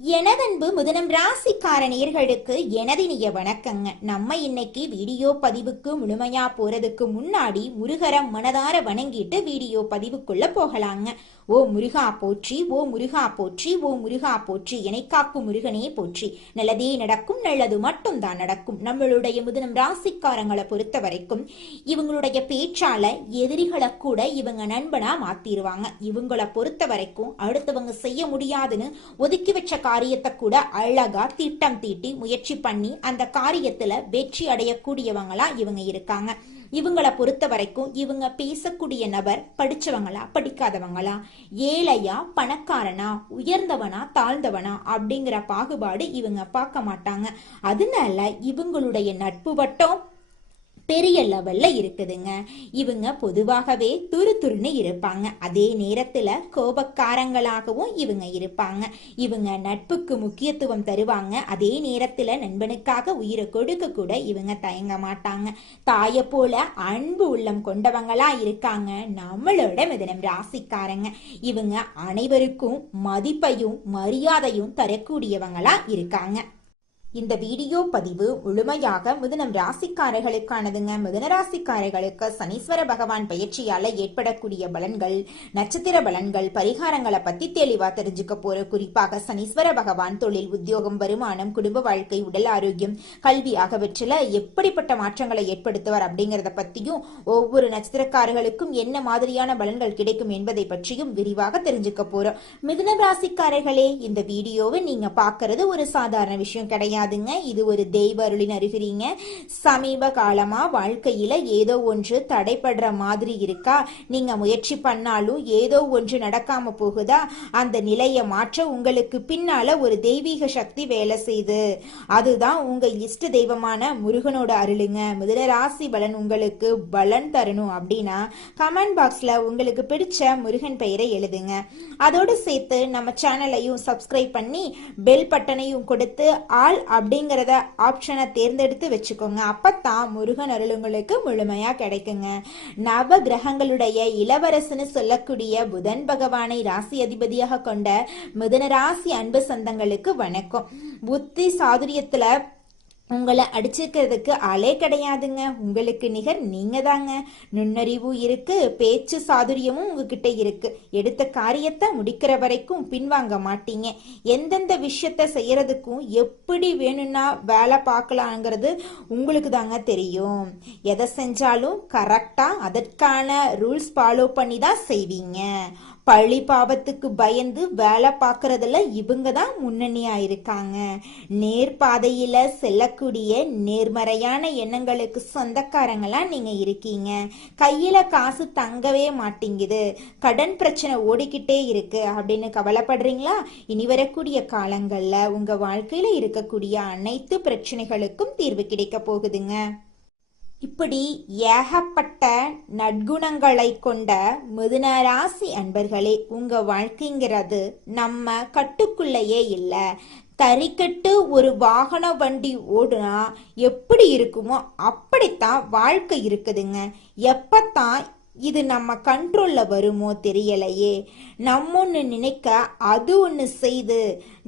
எனதன்பு முதனம் ராசிக்கார நேயர்களுக்கு எனதினிய வணக்கங்க. நம்ம இன்னைக்கு வீடியோ பதிவுக்கு முழுமையா போறதுக்கு முன்னாடி முருகரை மனதார வணங்கிட்டு வீடியோ பதிவுக்குள்ள போகலாங்க. ஓ முருகா போற்றி, ஓ முருகா போற்றி, ஓ முருகா போற்றி, காக்கும் முருகனே போற்றி. நல்லதே நடக்கும், நல்லது மட்டும் தான் நடக்கும். நம்மளுடைய முதனம் ராசிக்காரங்களை பொறுத்த வரைக்கும் இவங்களுடைய பேச்சால எதிரிகளை கூட இவங்க நண்பனா மாத்திருவாங்க. இவங்களை பொறுத்த வரைக்கும் அடுத்தவங்க செய்ய முடியாதுன்னு ஒதுக்கி வச்ச காரியத்தை கூட அழகா திட்டம் தீட்டி முயற்சி பண்ணி அந்த காரியத்துல வெற்றி அடையக்கூடியவங்களா இவங்க இருக்காங்க. இவங்களை பொறுத்த வரைக்கும் இவங்க பேசக்கூடிய நபர் படிச்சவங்களா படிக்காதவங்களா, ஏழையா பணக்காரனா, உயர்ந்தவனா தாழ்ந்தவனா அப்படிங்கிற பாகுபாடு இவங்க பார்க்க மாட்டாங்க. அதனால இவங்களுடைய நட்பு வட்டம் பெரிய லெவல்ல இருக்குதுங்க. இவங்க பொதுவாகவே துருதுருன்னு இருப்பாங்க. அதே நேரத்துல கோபக்காரங்களாகவும் இவங்க இருப்பாங்க. இவங்க நட்புக்கு முக்கியத்துவம் தருவாங்க. அதே நேரத்துல நண்பனுக்காக உயிரை கொடுக்க கூட இவங்க தயங்க மாட்டாங்க. தாயை போல அன்பு உள்ளம் கொண்டவங்களா இருக்காங்க நம்மளோட மிதுனம் ராசிக்காரங்க. இவங்க அனைவருக்கும் மதிப்பையும் மரியாதையும் தரக்கூடியவங்களா இருக்காங்க. இந்த வீடியோ பதிவு முழுமையாக மிதுனம் ராசிக்காரர்களுக்கானதுங்க. மிதுன ராசிக்காரர்களுக்கு சனீஸ்வர பகவான் பயிற்சியால ஏற்படக்கூடிய பலன்கள், நட்சத்திர பலன்கள், பரிகாரங்களை பத்தி தெளிவா தெரிஞ்சுக்க போற. குறிப்பாக சனீஸ்வர பகவான் தொழில், உத்தியோகம், வருமானம், குடும்ப வாழ்க்கை, உடல் ஆரோக்கியம், கல்வி ஆகியவற்றில எப்படிப்பட்ட மாற்றங்களை ஏற்படுத்துவார் அப்படிங்கறத பத்தியும், ஒவ்வொரு நட்சத்திரக்காரர்களுக்கும் என்ன மாதிரியான பலன்கள் கிடைக்கும் என்பதை பற்றியும் விரிவாக தெரிஞ்சுக்க போறோம். மிதுன ராசிக்காரர்களே, இந்த வீடியோவை நீங்க பாக்குறது ஒரு சாதாரண விஷயம் கிடையாது. இது ஒரு தெய்வ அருளின் அறிகுறிங்க. சமீப காலமா வாழ்க்கையில ஏதோ ஒன்று தடைபடுற மாதிரி இருக்கா? நீங்க முயற்சி பண்ணாலும் ஏதோ ஒன்று நடக்காம போகுதா? அந்த நிலையை மாற்ற உங்களுக்கு பின்னால ஒரு தெய்வீக சக்தி வேலை செய்து, அதுதான் உங்க இஷ்ட தெய்வமான முருகனோட அருளுங்க. மிதுன ராசி பலன் உங்களுக்கு பலன் தரணும் அப்படின்னா கமெண்ட் பாக்ஸ்ல உங்களுக்கு பிடிச்ச முருகன் பெயரை எழுதுங்க. அதோடு சேர்த்து நம்ம சேனலையும் சப்ஸ்கிரைப் பண்ணி பெல் பட்டனையும் கொடுத்து ஆல் அப்படிங்கறத ஆப்ஷனை தேர்ந்தெடுத்து வச்சுக்கோங்க. அப்பத்தான் முருகன் அருளுங்களுக்கு முழுமையா கிடைக்குங்க. நவ கிரகங்களுடைய இளவரசன்னு சொல்லக்கூடிய புதன் பகவானை ராசி அதிபதியாக கொண்ட மிதுன ராசி அன்பு சொந்தங்களுக்கு வணக்கம். புத்தி சாதுரியத்துல உங்களை அடிச்சுக்கிறதுக்கு ஆளே கிடையாதுங்க. உங்களுக்கு நிகர் நீங்க தாங்க. நுண்ணறிவும் இருக்கு, பேச்சு சாதுரியமும் உங்ககிட்ட இருக்கு. எடுத்த காரியத்தை முடிக்கிற வரைக்கும் பின்வாங்க மாட்டீங்க. எந்தெந்த விஷயத்த செய்யறதுக்கும் எப்படி வேணும்னா வேலை பார்க்கலாங்கிறது உங்களுக்கு தாங்க தெரியும். எதை செஞ்சாலும் கரெக்டா அதற்கான ரூல்ஸ் ஃபாலோ பண்ணி தான் செய்வீங்க. பழி பாவத்துக்கு பயந்து வேலை பார்க்கறதுல இவங்க தான் முன்னணியா இருக்காங்க. நேர்பாதையில செல்லக்கூடிய நேர்மறையான எண்ணங்களுக்கு சொந்தக்காரங்களா நீங்க இருக்கீங்க. கையில காசு தங்கவே மாட்டேங்குது, கடன் பிரச்சனை ஓடிக்கிட்டே இருக்கு அப்படின்னு கவலைப்படுறீங்களா? இனி வரக்கூடிய காலங்கள்ல உங்க வாழ்க்கையில இருக்கக்கூடிய அனைத்து பிரச்சனைகளுக்கும் தீர்வு கிடைக்க போகுதுங்க. இப்படி ஏகப்பட்ட நற்குணங்களை கொண்ட மிதுன ராசி அன்பர்களே, உங்க வாழ்க்கைங்கிறது நம்ம கட்டுக்குள்ளேயே இல்லை. தறிக்கட்டு ஒரு வாகன வண்டி ஓடுனா எப்படி இருக்குமோ அப்படித்தான் வாழ்க்கை இருக்குதுங்க. எப்பத்தான் இது நம்ம கண்ட்ரோல்ல வருமோ தெரியலையே. நம்ம ஒன்று நினைக்க அது ஒன்று செய்து,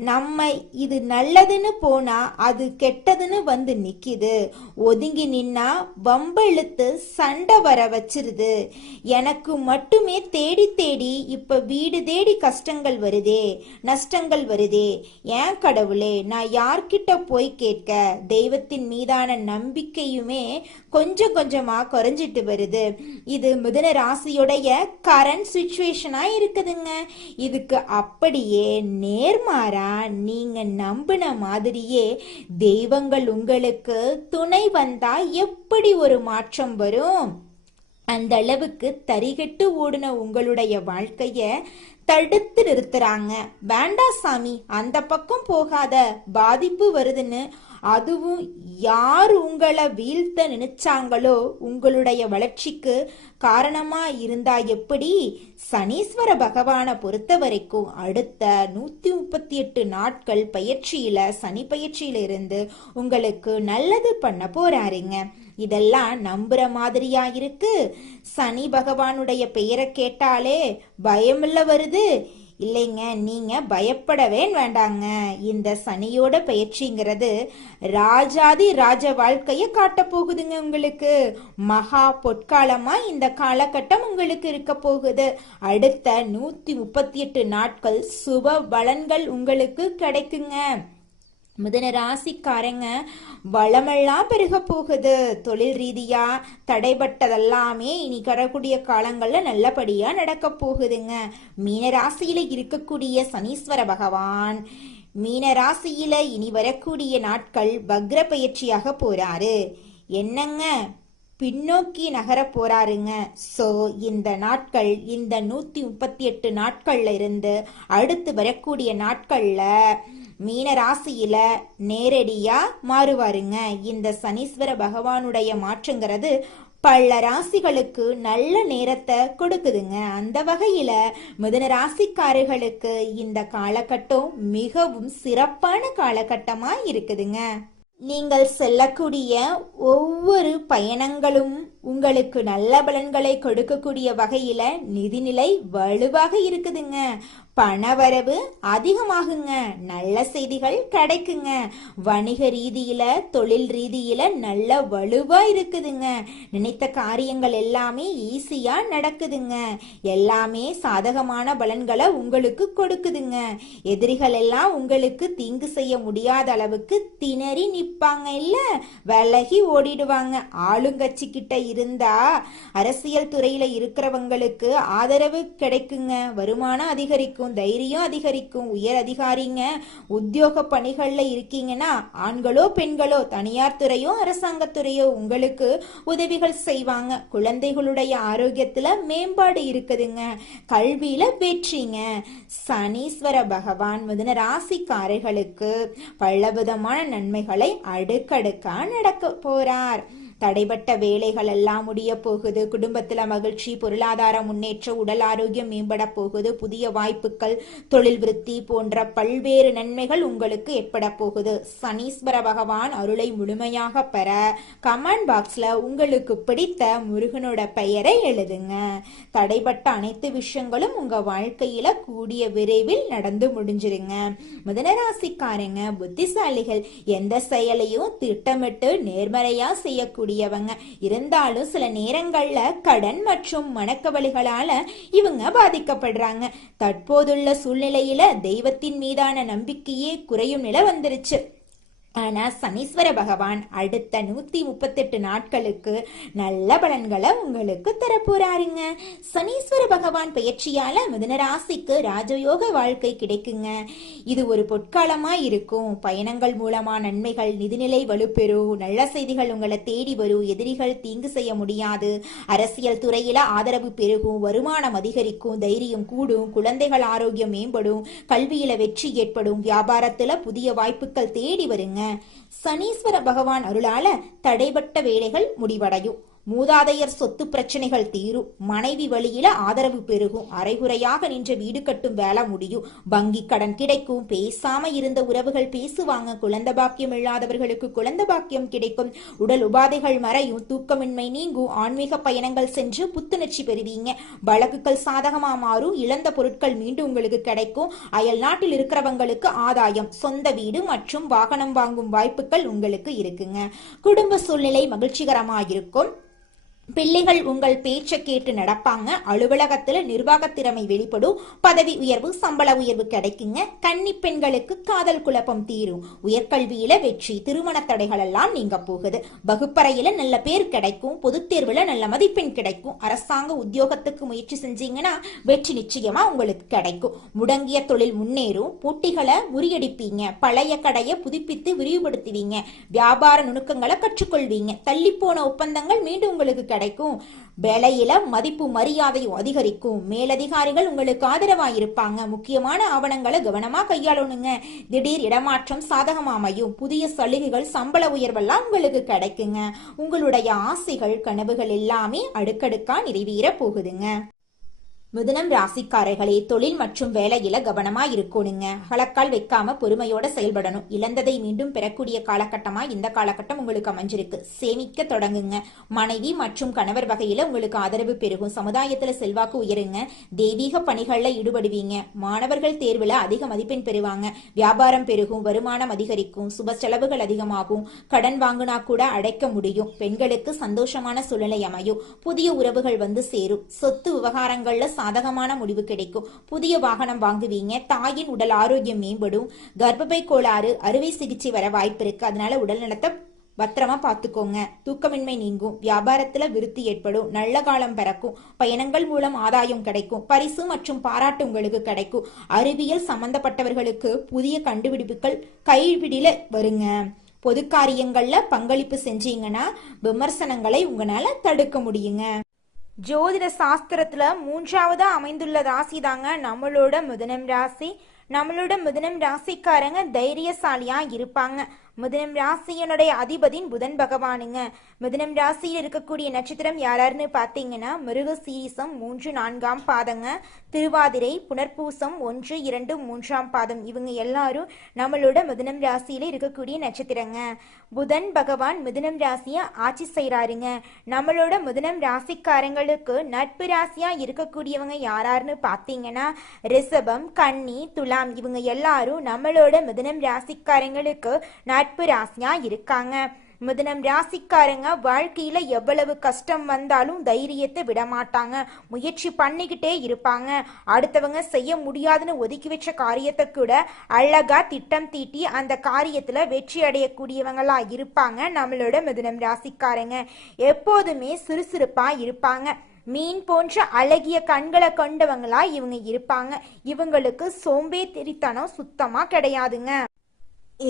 நம்ம இது நல்லதுன்னு போனா அது கெட்டதுன்னு வந்து நிக்குது. ஒதுங்கி நின்னா வம்ப இழுத்து சண்டை வர வச்சிருது. எனக்கு மட்டுமே தேடி தேடி இப்ப வீடு தேடி கஷ்டங்கள் வருதே, நஷ்டங்கள் வருதே. ஏன் கடவுளே, நான் யார்கிட்ட போய் கேட்க? தெய்வத்தின் மீதான நம்பிக்கையுமே கொஞ்சம் கொஞ்சமா குறைஞ்சிட்டு வருது. இது மிதுன ராசியுடைய கரண்ட் சிச்சுவேஷனா இருக்குதுங்க. இதுக்கு அப்படியே நேர்மாறா நீங்க நம்பின மாதிரியே தெய்வங்கள் உங்களுக்கு துணை வந்தா எப்படி ஒரு மாற்றம் வரும்? அந்த அளவுக்கு தரிகட்டு ஓடுன உங்களுடைய வாழ்க்கைய தடுத்து நிறுத்துறாங்க. வேண்டா சாமி, அந்த பக்கம் போகாத, பாதிப்பு வருதுன்னு. அதுவும் யார் உங்களை வீழ்த்த நினைச்சாங்களோ உங்களுடைய வளர்ச்சிக்கு காரணமா இருந்தா எப்படி? சனீஸ்வர பகவானை பொறுத்த வரைக்கும் அடுத்த 138 நாட்கள் பயிற்சியில, சனி பயிற்சியில இருந்து உங்களுக்கு நல்லது பண்ண போறாருங்க. இதெல்லாம் நம்புற மாதிரியா இருக்கு? சனி பகவானுடைய பெயரை கேட்டாலே பயமில்ல வருது. இல்லைங்க, நீங்க பயப்படவே வேண்டாங்க. இந்த சனியோட பயிற்சிங்கிறது ராஜாதி ராஜ வாழ்க்கைய காட்ட போகுதுங்க உங்களுக்கு. மகா பொற்காலமா இந்த காலகட்டம் உங்களுக்கு இருக்க போகுது. அடுத்த 138 நாட்கள் சுப பலன்கள் உங்களுக்கு கிடைக்குங்க. மிதுன ராசிக்காரங்க வளமெல்லாம் பெருக போகுது. தொழில் ரீதியா தடைபட்டதெல்லாமே இனி வரக்கூடிய காலங்கள்ல நல்லபடியா நடக்க போகுதுங்க. மீன ராசியில இருக்கக்கூடிய சனீஸ்வர பகவான் மீன ராசியில இனி வரக்கூடிய நாட்கள் வக்ர பயிற்சியாக போறாரு. என்னங்க, பின்னோக்கி நகர போறாருங்க. சோ இந்த நாட்கள், இந்த 138 நாட்கள்ல இருந்து அடுத்து வரக்கூடிய நாட்கள்ல மீன ராசியில நேரடியா மாறுவாருங்க. இந்த சனீஸ்வர பகவானுடைய மாற்றங்கிறது பல ராசிகளுக்கு நல்ல நேரத்தை கொடுக்குதுங்க. அந்த வகையில மிதுன ராசிக்காரர்களுக்கு இந்த காலகட்டம் மிகவும் சிறப்பான காலகட்டமா இருக்குதுங்க. நீங்கள் செல்லக்கூடிய ஒவ்வொரு பயணங்களும் உங்களுக்கு நல்ல பலன்களை கொடுக்கக்கூடிய வகையில நிதிநிலை வலுவாக இருக்குதுங்க. பணவரவு அதிகமாகுங்க. நல்ல செய்திகள் கிடைக்குங்க. வணிக ரீதியில தொழில் ரீதியில நல்ல வலுவா இருக்குதுங்க. நினைத்த காரியங்கள் எல்லாமே ஈஸியா நடக்குதுங்க. எல்லாமே சாதகமான பலன்களை உங்களுக்கு கொடுக்குதுங்க. எதிரிகள் எல்லாம் உங்களுக்கு தீங்கு செய்ய முடியாத அளவுக்கு திணறி நிப்பாங்க, இல்ல விலகி ஓடிடுவாங்க. ஆளுங்கட்சி கிட்ட இருந்தா அரசியல் துறையில இருக்கிறவங்களுக்கு ஆதரவு கிடைக்குங்க. வருமானம் அதிகரிக்கும், தைரியம் அதிகரிக்கும். உயர் அதிகாரிங்க உத்தியோக பணிகள்ல இருக்கீங்கன்னா ஆண்களோ பெண்களோ தனியார் துறையோ அரசாங்கத்துறையோ உங்களுக்கு உதவிகள் செய்வாங்க. குழந்தைகளுடைய ஆரோக்கியத்துல மேம்பாடு இருக்குதுங்க. கல்வியில வெற்றிங்க. சனீஸ்வர பகவான் மிதுன ராசிக்காரர்களுக்கு பலவிதமான நன்மைகளை அடுக்கடுக்கா நடக்க போறார். தடைபட்ட வேலைகள் எல்லாம் முடிய போகுது. குடும்பத்துல மகிழ்ச்சி, பொருளாதார முன்னேற்றம், உடல் ஆரோக்கியம் மேம்பட போகுது. புதிய வாய்ப்புகள், தொழில் விருத்தி போன்ற பல்வேறு நன்மைகள் உங்களுக்கு ஏற்பட போகுது. சனீஸ்வர பகவான் அருளை முழுமையாக பெற கமெண்ட் பாக்ஸ்ல உங்களுக்கு பிடித்த முருகனோட பெயரை எழுதுங்க. தடைபட்ட அனைத்து விஷயங்களும் உங்க வாழ்க்கையில கூடிய விரைவில் நடந்து முடிஞ்சிருங்க. மிதுனராசிக்காரங்க புத்திசாலிகள். எந்த செயலையும் திட்டமிட்டு நேர்மறையா செய்யக்கூடிய இருந்தாலும் சில நேரங்கள்ல கடன் மற்றும் மனக்கவலைகளால இவங்க பாதிக்கப்படுறாங்க. தற்போதுள்ள சூழ்நிலையில தெய்வத்தின் மீதான நம்பிக்கையே குறையும் நிலை வந்துருச்சு. ஆனா சனீஸ்வர பகவான் அடுத்த 138 நாட்களுக்கு நல்ல பலன்களை உங்களுக்கு தரப்போறாருங்க. சனீஸ்வர பகவான் பயிற்சியால மிதுன ராசிக்கு ராஜயோக வாழ்க்கை கிடைக்குங்க. இது ஒரு பொற்காலமா இருக்கும். பயணங்கள் மூலமா நன்மைகள், நிதிநிலை வலுப்பெறும். நல்ல செய்திகள் உங்களை தேடி வரும். எதிரிகள் தீங்கு செய்ய முடியாது. அரசியல் துறையில ஆதரவு பெருகும். வருமானம் அதிகரிக்கும். தைரியம் கூடும். குழந்தைகள் ஆரோக்கியம் மேம்படும். கல்வியில வெற்றி ஏற்படும். வியாபாரத்துல புதிய வாய்ப்புகள் தேடி வருங்க. சனீஸ்வர பகவான் அருளால தடைபட்ட வேலைகள் முடிவடையும். மூதாதையர் சொத்து பிரச்சனைகள் தீரும். மனைவி வழியில ஆதரவு பெருகும். அரைகுறையாக நின்ற வீடு கட்டும் வேலை முடியும். வங்கி கடன் கிடைக்கும். பேசாம இருந்த உறவுகள் பேசுவாங்க. குழந்தை பாக்கியம் இல்லாதவர்களுக்கு குழந்தை பாக்கியம் கிடைக்கும். உடல் உபாதைகள் மறையும். தூக்கமின்மை நீங்கும். ஆன்மீக பயணங்கள் சென்று புத்துணர்ச்சி பெறுவீங்க. வழக்குகள் சாதகமா மாறும். இழந்த பொருட்கள் மீண்டும் உங்களுக்கு கிடைக்கும். அயல் நாட்டில் இருக்கிறவங்களுக்கு ஆதாயம். சொந்த வீடு மற்றும் வாகனம் வாங்கும் வாய்ப்புகள் உங்களுக்கு இருக்குங்க. குடும்ப சூழ்நிலை மகிழ்ச்சிகரமா இருக்கும். பிள்ளைகள் உங்கள் பேச்சை கேட்டு நடப்பாங்க. அலுவலகத்துல நிர்வாக திறமை வெளிப்படும். பதவி உயர்வு, சம்பள உயர்வு கிடைக்குங்க. கன்னி பெண்களுக்கு காதல் குழப்பம் தீரும். உயர்கல்வியில வெற்றி. திருமண தடைகள் எல்லாம் நீங்க போகுது. வகுப்பறையில நல்ல பேர் கிடைக்கும். பொதுத் தேர்வுல நல்ல மதிப்பெண் கிடைக்கும். அரசாங்க உத்தியோகத்துக்கு முயற்சி செஞ்சீங்கன்னா வெற்றி நிச்சயமா உங்களுக்கு கிடைக்கும். முடங்கிய தொழில் முன்னேறும். போட்டிகளை முறியடிப்பீங்க. பழைய கடையை புதுப்பித்து விரிவுபடுத்துவீங்க. வியாபார நுணுக்கங்களை கற்றுக்கொள்வீங்க. தள்ளிப்போன ஒப்பந்தங்கள் மீண்டும் உங்களுக்கு கிடைக்கும். வேலையில மதிப்பு மரியாதையும் அதிகரிக்கும். மேலதிகாரிகள் உங்களுக்கு ஆதரவாயிருப்பாங்க. முக்கியமான ஆவணங்களை கவனமா கையாளணுங்க. திடீர் இடமாற்றம் சாதகமா அமையும். புதிய சலுகைகள், சம்பள உயர்வெல்லாம் உங்களுக்கு கிடைக்குங்க. உங்களுடைய ஆசைகள், கனவுகள் எல்லாமே அடுக்கடுக்கா நிறைவேற போகுதுங்க. மிதுனம் ராசிக்காரர்களே, தொழில் மற்றும் வேலையில கவனமா இருக்கணுங்க. அகலக்கால் வைக்காம பொறுமையோட செயல்படணும். இழந்ததை மீண்டும் பெறக்கூடிய காலகட்டமா இந்த காலகட்டம் உங்களுக்கு அமைஞ்சிருக்கு. சேமிக்க தொடங்குங்க. மனைவி மற்றும் கணவர் வகையில உங்களுக்கு ஆதரவு பெருகும். சமுதாயத்துல செல்வாக்கு உயருங்க. தெய்வீக பணிகள்ல ஈடுபடுவீங்க. மாணவர்கள் தேர்வுல அதிக மதிப்பெண் பெறுவாங்க. வியாபாரம் பெருகும். வருமானம் அதிகரிக்கும். சுப செலவுகள் அதிகமாகும். கடன் வாங்கினா கூட அடைக்க முடியும். பெண்களுக்கு சந்தோஷமான சூழ்நிலை அமையும். புதிய உறவுகள் வந்து சேரும். சொத்து விவகாரங்கள்ல சாதகமான முடிவு கிடைக்கும். புதிய வாகனம் வாங்குவீங்க. தாயின் உடல் ஆரோக்கியம் மேம்படும். கர்ப்பப்பை கோளாறு, அறுவை சிகிச்சை வர வாய்ப்பு இருக்கு. அதனால உடல் நலத்தை பத்திரமா பார்த்துக்கோங்க. தூக்கமின்மை நீங்கும். வியாபாரத்துல விருத்தி ஏற்படும். நல்ல காலம் பிறக்கும். பயணங்கள் மூலம் ஆதாயம் கிடைக்கும். பரிசு மற்றும் பாராட்டு உங்களுக்கு கிடைக்கும். அறிவியல் சம்பந்தப்பட்டவர்களுக்கு புதிய கண்டுபிடிப்புகள் கைவிடில வருங்க. பொது காரியங்கள்ல பங்களிப்பு செஞ்சீங்கன்னா விமர்சனங்களை உங்களால தடுக்க முடியுங்க. ஜோதிட சாஸ்திரத்துல 3ஆவதா அமைந்துள்ள ராசி தாங்க நம்மளோட மிதுனம் ராசி. நம்மளோட மிதுனம் ராசிக்காரங்க தைரியசாலியா இருப்பாங்க. மிதுனம் ராசியனுடைய அதிபதியின் புதன் பகவானுங்க. மிதுனம் ராசியில் இருக்கக்கூடிய நட்சத்திரம் யாராருன்னு பார்த்தீங்கன்னா மிருகசீரிசம் 3, 4ஆம் பாதங்க, திருவாதிரை, புனர்பூசம் 1, 2, 3ஆம் பாதம். இவங்க எல்லாரும் நம்மளோட மிதுனம் ராசியில இருக்கக்கூடிய நட்சத்திரங்க. புதன் பகவான் மிதுனம் ராசிய ஆட்சி செய்யறாருங்க. நம்மளோட மிதுனம் ராசிக்காரங்களுக்கு நட்பு ராசியா இருக்கக்கூடியவங்க யாராருன்னு பார்த்தீங்கன்னா ரிஷபம், கன்னி, துலாம். இவங்க எல்லாரும் நம்மளோட மிதுனம் ராசிக்காரங்களுக்கு நட்பு ராசியா இருக்காங்க. மிதுனம் ராசிக்காரங்க வாழ்க்கையில எவ்வளவு கஷ்டம் வந்தாலும் தைரியத்தை விட மாட்டாங்க. முயற்சி பண்ணிக்கிட்டே இருப்பாங்க. அடுத்தவங்க செய்ய முடியாதுன்னு ஒதுக்கி வச்ச காரியத்தை கூட அழகா திட்டம் தீட்டி அந்த காரியத்துல வெற்றி அடையக்கூடியவங்களா இருப்பாங்க. நம்மளோட மிதுனம் ராசிக்காரங்க எப்போதுமே சுறுசுறுப்பா இருப்பாங்க. மீன் போன்ற அழகிய கண்களை கொண்டவங்களா இவங்க இருப்பாங்க. இவங்களுக்கு சோம்பேறித்தனம் சுத்தமா கிடையாதுங்க.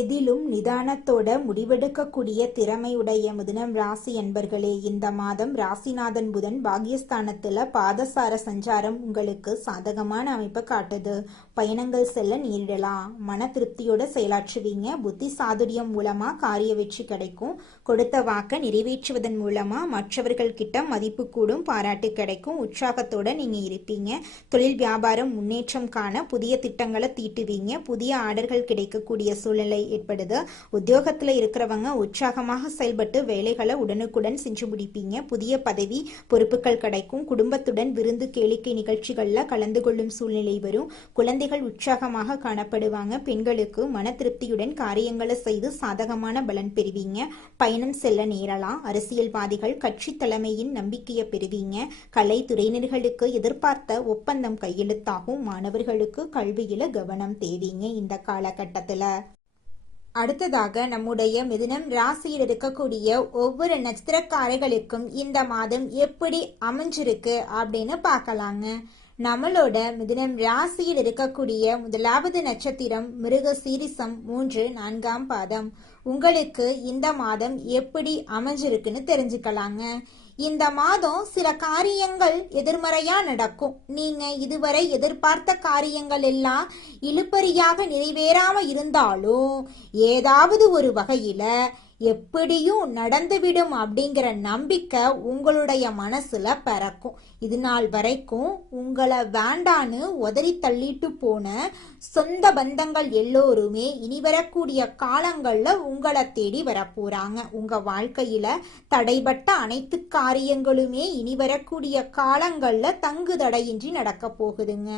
எதிலும் நிதானத்தோட முடிவெடுக்கக்கூடிய திறமையுடைய மிதுனம் ராசி என்பர்களே, இந்த மாதம் ராசிநாதன் புதன் பாகியஸ்தானத்துல பாதசார சஞ்சாரம் உங்களுக்கு சாதகமான அமைப்பை காட்டுது. பயணங்கள் செல்ல நேரிடலாம். மன திருப்தியோட செயலாற்றுவீங்க. புத்தி சாதுரியம் மூலமா காரிய வெற்றி கிடைக்கும். கொடுத்த வாக்க நிறைவேற்றுவதன் மூலமா மற்றவர்கள் கிட்ட மதிப்பு கூடும். பாராட்டு கிடைக்கும். உற்சாகத்தோட நீங்க இருப்பீங்க. தொழில் வியாபாரம் முன்னேற்றம் காண புதிய திட்டங்களை தீட்டுவீங்க. புதிய ஆர்டர்கள் கிடைக்கக்கூடிய சூழ்நிலை ஏற்படுது. உத்தியோகத்துல இருக்கிறவங்க உற்சாகமாக செயல்பட்டு வேலைகளை உடனுக்குடன் செஞ்சு முடிப்பீங்க. புதிய பதவி பொறுப்புகள் கிடைக்கும். குடும்பத்துடன் விருந்து கேளிக்கை நிகழ்ச்சிகள்ல கலந்து கொள்ளும் சூழ்நிலை வரும். குழந்தைகள் உற்சாகமாக காணப்படுவாங்க. பெண்களுக்கு மன திருப்தியுடன் காரியங்களை செய்து சாதகமான பலன் பெறுவீங்க. பயணம் செல்ல நேரலாம். அரசியல்வாதிகள் கட்சி தலைமையின் நம்பிக்கையை பெறுவீங்க. கலைத்துறையினர்களுக்கு எதிர்பார்த்த ஒப்பந்தம் கையெழுத்தாகும். மாணவர்களுக்கு கல்வியில கவனம் தேவைங்க இந்த காலகட்டத்துல. அடுத்ததாக நம்முடைய மிதுனம் ராசியில் இருக்கக்கூடிய ஒவ்வொரு நட்சத்திரக்காரர்களுக்கும் இந்த மாதம் எப்படி அமைஞ்சிருக்கு அப்படின்னு பார்க்கலாங்க. நம்மளோட மிதுனம் ராசியில் இருக்கக்கூடிய முதலாவது நட்சத்திரம் மிருகசீரிசம் 3, 4ஆம் பாதம். உங்களுக்கு இந்த மாதம் எப்படி அமைஞ்சிருக்குன்னு தெரிஞ்சுக்கலாங்க. இந்த மாதம் சில காரியங்கள் எதிர்மறையா நடக்கும். நீங்க இதுவரை எதிர்பார்த்த காரியங்கள் எல்லாம் இழுபறியாக நிறைவேறாம இருந்தாலும் ஏதாவது ஒரு வகையில எப்படியும் நடந்துவிடும் அப்படிங்கிற நம்பிக்கை உங்களுடைய மனசுல பிறக்கும். இது நாள் வரைக்கும் உங்களை வேண்டான்னு உதறி தள்ளிட்டு போன சொந்த பந்தங்கள் எல்லோருமே இனி வரக்கூடிய காலங்கள்ல உங்களை தேடி வரப்போறாங்க. உங்க வாழ்க்கையில தடைபட்ட அனைத்து காரியங்களுமே இனி வரக்கூடிய காலங்கள்ல தங்கு தடையின்றி நடக்க போகுதுங்க.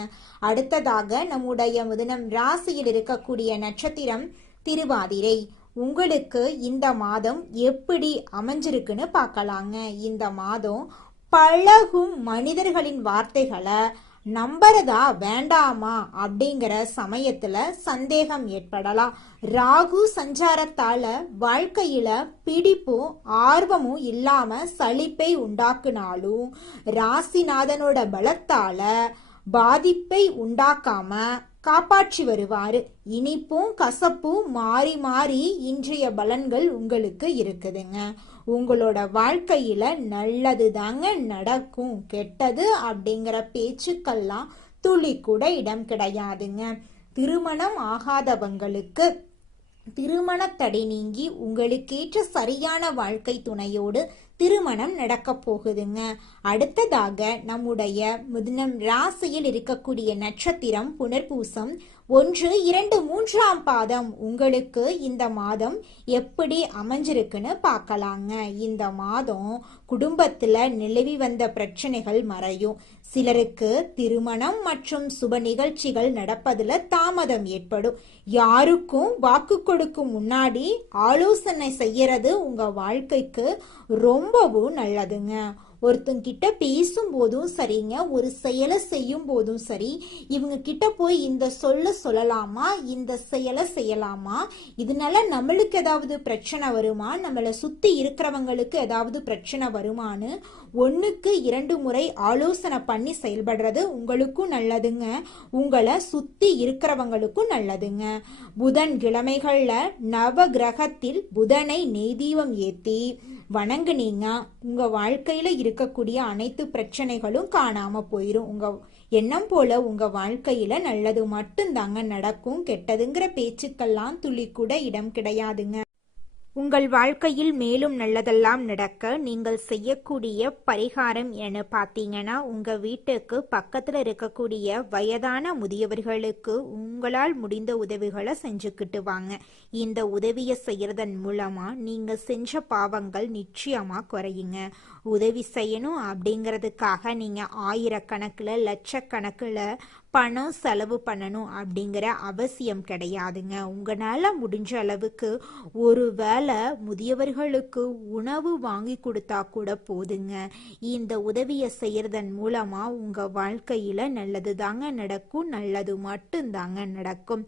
அடுத்ததாக நம்முடைய மிதுனம் ராசியில் இருக்கக்கூடிய நட்சத்திரம் திருவாதிரை. உங்களுக்கு இந்த மாதம் எப்படி அமைஞ்சிருக்குன்னு பார்க்கலாங்க. இந்த மாதம் பழகும் மனிதர்களின் வார்த்தைகளை நம்புறதா வேண்டாமா அப்படிங்கிற சமயத்துல சந்தேகம் ஏற்படலாம். ராகு சஞ்சாரத்தால வாழ்க்கையில பிடிப்பும் ஆர்வமும் இல்லாம சலிப்பை உண்டாக்குனாலும் ராசிநாதனோட பலத்தால பாதிப்பை உண்டாக்காம காப்பாற்றி வருவாரு. இனிப்பும் கசப்பும் மாறி மாறி இன்றைய பலன்கள் உங்களுக்கு இருக்குதுங்க. உங்களோட வாழ்க்கையில நல்லது தாங்க நடக்கும். கெட்டது அப்படிங்கிற பேச்சுக்கெல்லாம் துளி கூட இடம் கிடையாதுங்க. திருமணம் ஆகாதவங்களுக்கு திருமண தடை நீங்கி உங்களுக்கேற்ற சரியான வாழ்க்கை துணையோடு திருமணம் நடக்க போகுதுங்க. அடுத்ததாக நம்முடைய மிதுனம் ராசியில் இருக்கக்கூடிய நட்சத்திரம் புனர்பூசம் 1, 2, 3ஆம் பாதம். உங்களுக்கு இந்த மாதம் எப்படி அமைஞ்சிருக்குன்னு பார்க்கலாங்க. இந்த மாதம் குடும்பத்துல நிலவி வந்த பிரச்சனைகள் மறையும். சிலருக்கு திருமணம் மற்றும் சுப நிகழ்ச்சிகள் நடப்பதுல தாமதம் ஏற்படும். யாருக்கும் வாக்கு கொடுக்கும் முன்னாடி ஆலோசனை செய்யறது உங்க வாழ்க்கைக்கு ரொம்பவும் நல்லதுங்க. ஒருத்தங்கிட்ட பேசும் போதும் சரிங்க, ஒரு செயலை செய்யும் போதும் சரி, இவங்க கிட்ட போய் இந்த சொல்லலாமா, இந்த செயலை செய்யலாமா, இதனால நம்மளுக்கு ஏதாவது பிரச்சனை வருமா, நம்மளை சுத்தி இருக்கிறவங்களுக்கு ஏதாவது பிரச்சனை வருமானு 1க்கு 2 முறை ஆலோசனை பண்ணி செயல்படுறது உங்களுக்கும் நல்லதுங்க, உங்களை சுத்தி இருக்கிறவங்களுக்கும் நல்லதுங்க. புதன் கிழமைகள்ல நவ கிரகத்தில் புதனை நெய்தீபம் ஏத்தி வணங்குனீங்க, உங்க வாழ்க்கையில இருக்கக்கூடிய அனைத்து பிரச்சனைகளும் காணாம போயிரும். உங்க எண்ணம் போல உங்க வாழ்க்கையில நல்லது மட்டும்தாங்க நடக்கும். கெட்டதுங்கிற பேச்சுக்கெல்லாம் துளி கூட இடம் கிடையாதுங்க. உங்கள் வாழ்க்கையில் மேலும் நல்லதெல்லாம் நடக்க நீங்கள் செய்யக்கூடிய பரிகாரம் என பார்த்தீங்கன்னா, உங்கள் வீட்டுக்கு பக்கத்தில் இருக்கக்கூடிய வயதான முதியவர்களுக்கு உங்களால் முடிந்த உதவிகளை செஞ்சுக்கிட்டு வாங்க. இந்த உதவியை செய்யறதன் மூலமாக நீங்கள் செஞ்ச பாவங்கள் நிச்சயமாக குறையுங்க. உதவி செய்யணும் அப்படிங்கிறதுக்காக நீங்கள் ஆயிரக்கணக்கில் லட்சக்கணக்கில் பணம் செலவு பண்ணணும் அப்படிங்கிற அவசியம் கிடையாதுங்க. உங்களால் முடிஞ்ச அளவுக்கு ஒரு வேளை முதியவர்களுக்கு உணவு வாங்கி கொடுத்தா கூட போதுங்க. இந்த உதவியை செய்யறதன் மூலமா உங்க வாழ்க்கையில நல்லது தாங்க நடக்கும், நல்லது மட்டும் தாங்க நடக்கும்.